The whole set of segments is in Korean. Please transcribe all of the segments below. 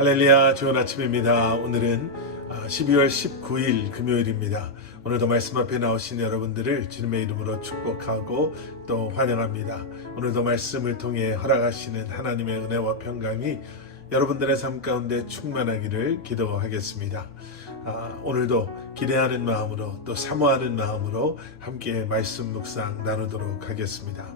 할렐루야, 좋은 아침입니다. 오늘은 12월 19일 금요일입니다. 오늘도 말씀 앞에 나오신 여러분들을 주님의 이름으로 축복하고 또 환영합니다. 오늘도 말씀을 통해 허락하시는 하나님의 은혜와 평강이 여러분들의 삶 가운데 충만하기를 기도하겠습니다. 오늘도 기대하는 마음으로 또 사모하는 마음으로 함께 말씀 묵상 나누도록 하겠습니다.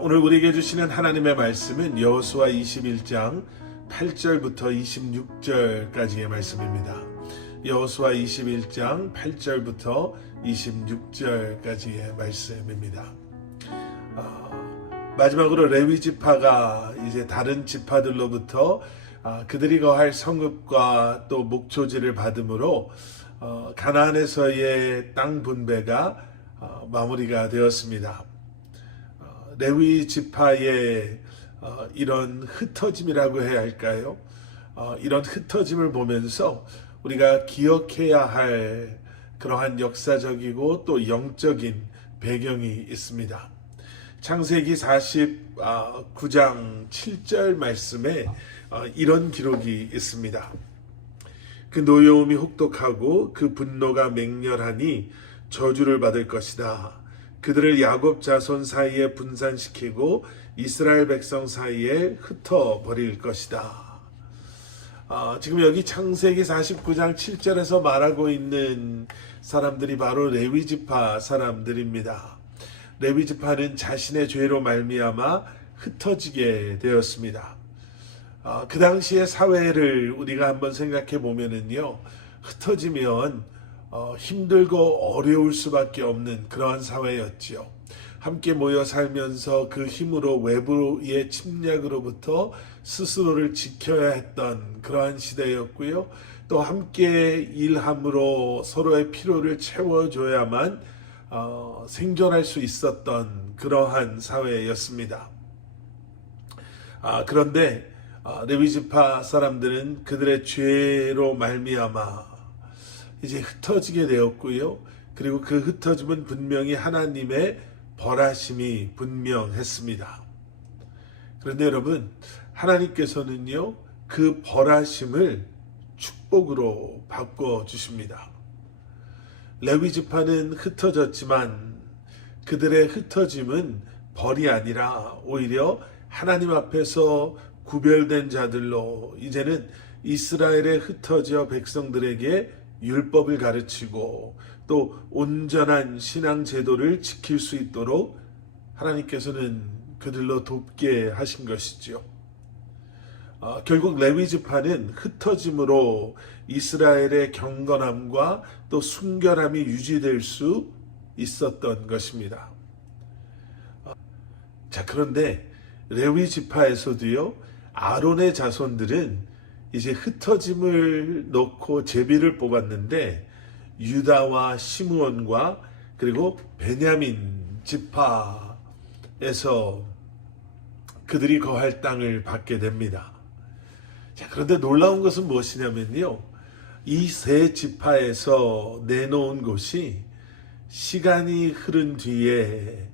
오늘 우리에게 주시는 하나님의 말씀은 여호수아 21장 8절부터 26절까지의 말씀입니다. 여호수아 21장 8절부터 26절까지의 말씀입니다. 마지막으로 레위 지파가 이제 다른 지파들로부터 그들이 거할 성읍과 또 목초지를 받음으로 가나안에서의 땅 분배가 마무리가 되었습니다. 레위 지파의 이런 흩어짐이라고 해야 할까요? 이런 흩어짐을 보면서 우리가 기억해야 할 그러한 역사적이고 또 영적인 배경이 있습니다. 창세기 49장 7절 말씀에 이런 기록이 있습니다. 그 노여움이 혹독하고 그 분노가 맹렬하니 저주를 받을 것이다. 그들을 야곱 자손 사이에 분산시키고 이스라엘 백성 사이에 흩어버릴 것이다. 지금 여기 창세기 49장 7절에서 말하고 있는 사람들이 바로 레위지파 사람들입니다. 레위지파는 자신의 죄로 말미암아 흩어지게 되었습니다. 그 당시의 사회를 우리가 한번 생각해 보면은요, 흩어지면 힘들고 어려울 수밖에 없는 그러한 사회였지요. 함께 모여 살면서 그 힘으로 외부의 침략으로부터 스스로를 지켜야 했던 그러한 시대였고요. 또 함께 일함으로 서로의 필요를 채워줘야만 생존할 수 있었던 그러한 사회였습니다. 그런데 레위지파 사람들은 그들의 죄로 말미암아 이제 흩어지게 되었고요. 그리고 그 흩어짐은 분명히 하나님의 벌하심이 분명했습니다. 그런데 여러분, 하나님께서는요, 그 벌하심을 축복으로 바꿔주십니다. 레위지파는 흩어졌지만 그들의 흩어짐은 벌이 아니라 오히려 하나님 앞에서 구별된 자들로 이제는 이스라엘에 흩어져 백성들에게 율법을 가르치고 또 온전한 신앙 제도를 지킬 수 있도록 하나님께서는 그들로 돕게 하신 것이죠. 결국 레위 지파는 흩어짐으로 이스라엘의 경건함과 또 순결함이 유지될 수 있었던 것입니다. 그런데 레위 지파에서도요, 아론의 자손들은 이제 흩어짐을 놓고 제비를 뽑았는데 유다와 시므온과 그리고 베냐민 지파에서 그들이 거할 땅을 받게 됩니다. 그런데 놀라운 것은 무엇이냐면요, 이 세 지파에서 내놓은 곳이 시간이 흐른 뒤에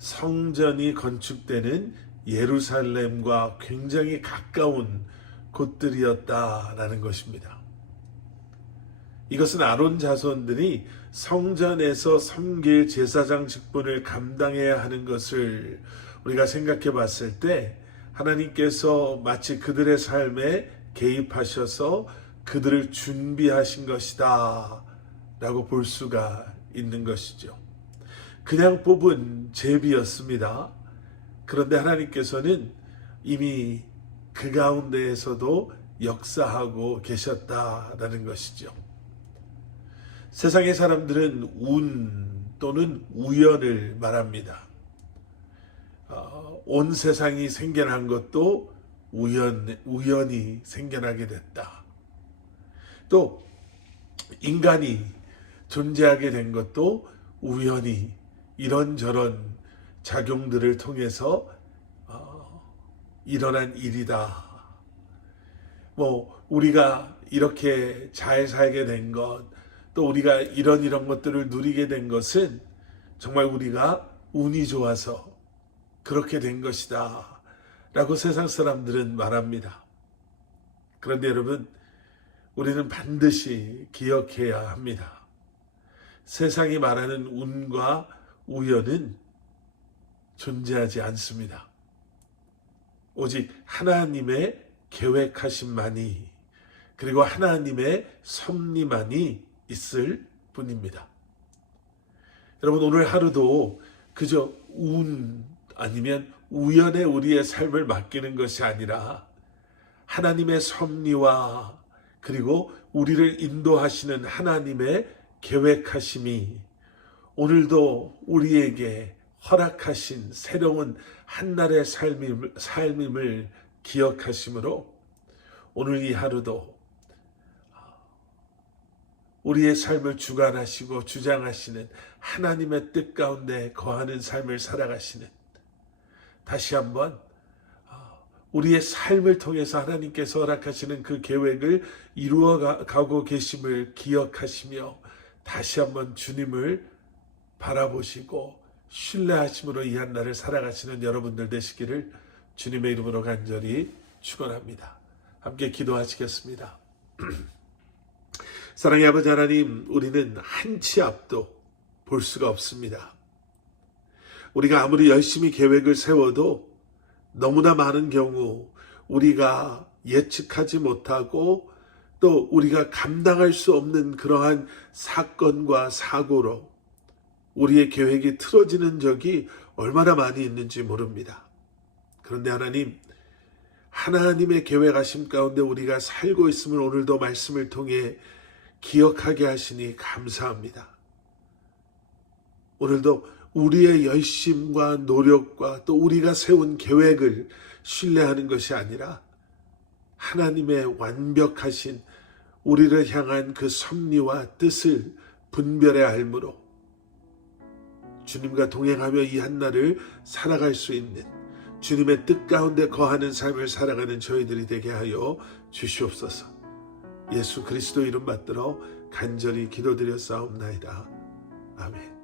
성전이 건축되는 예루살렘과 굉장히 가까운 곳들이었다라는 것입니다. 이것은 아론 자손들이 성전에서 섬길 제사장 직분을 감당해야 하는 것을 우리가 생각해 봤을 때 하나님께서 마치 그들의 삶에 개입하셔서 그들을 준비하신 것이다 라고 볼 수가 있는 것이죠. 그냥 뽑은 제비였습니다. 그런데 하나님께서는 이미 그 가운데에서도 역사하고 계셨다라는 것이죠. 세상의 사람들은 운 또는 우연을 말합니다. 온 세상이 생겨난 것도 우연히 생겨나게 됐다. 또 인간이 존재하게 된 것도 우연히 이런저런 작용들을 통해서 일어난 일이다. 우리가 이렇게 잘 살게 된 것, 또 우리가 이런 것들을 누리게 된 것은 정말 우리가 운이 좋아서 그렇게 된 것이다 라고 세상 사람들은 말합니다. 그런데 여러분, 우리는 반드시 기억해야 합니다. 세상이 말하는 운과 우연은 존재하지 않습니다. 오직 하나님의 계획하심만이, 그리고 하나님의 섭리만이 있을 뿐입니다. 여러분, 오늘 하루도 그저 운 아니면 우연에 우리의 삶을 맡기는 것이 아니라 하나님의 섭리와 그리고 우리를 인도하시는 하나님의 계획하심이 오늘도 우리에게 허락하신 새로운 한날의 삶임을 기억하심으로 오늘 이 하루도 우리의 삶을 주관하시고 주장하시는 하나님의 뜻 가운데 거하는 삶을 살아가시는, 다시 한번 우리의 삶을 통해서 하나님께서 허락하시는 그 계획을 이루어가고 계심을 기억하시며 다시 한번 주님을 바라보시고 신뢰하심으로 이 한날을 살아가시는 여러분들 되시기를 주님의 이름으로 간절히 축원합니다. 함께 기도하시겠습니다. 사랑의 아버지 하나님, 우리는 한 치 앞도 볼 수가 없습니다. 우리가 아무리 열심히 계획을 세워도 너무나 많은 경우 우리가 예측하지 못하고 또 우리가 감당할 수 없는 그러한 사건과 사고로 우리의 계획이 틀어지는 적이 얼마나 많이 있는지 모릅니다. 그런데 하나님, 하나님의 계획하심 가운데 우리가 살고 있음을 오늘도 말씀을 통해 기억하게 하시니 감사합니다. 오늘도 우리의 열심과 노력과 또 우리가 세운 계획을 신뢰하는 것이 아니라 하나님의 완벽하신 우리를 향한 그 섭리와 뜻을 분별해 알므로 주님과 동행하며 이 한날을 살아갈 수 있는 주님의 뜻 가운데 거하는 삶을 살아가는 저희들이 되게 하여 주시옵소서. 예수 그리스도 이름 받들어 간절히 기도드렸사옵나이다. 아멘.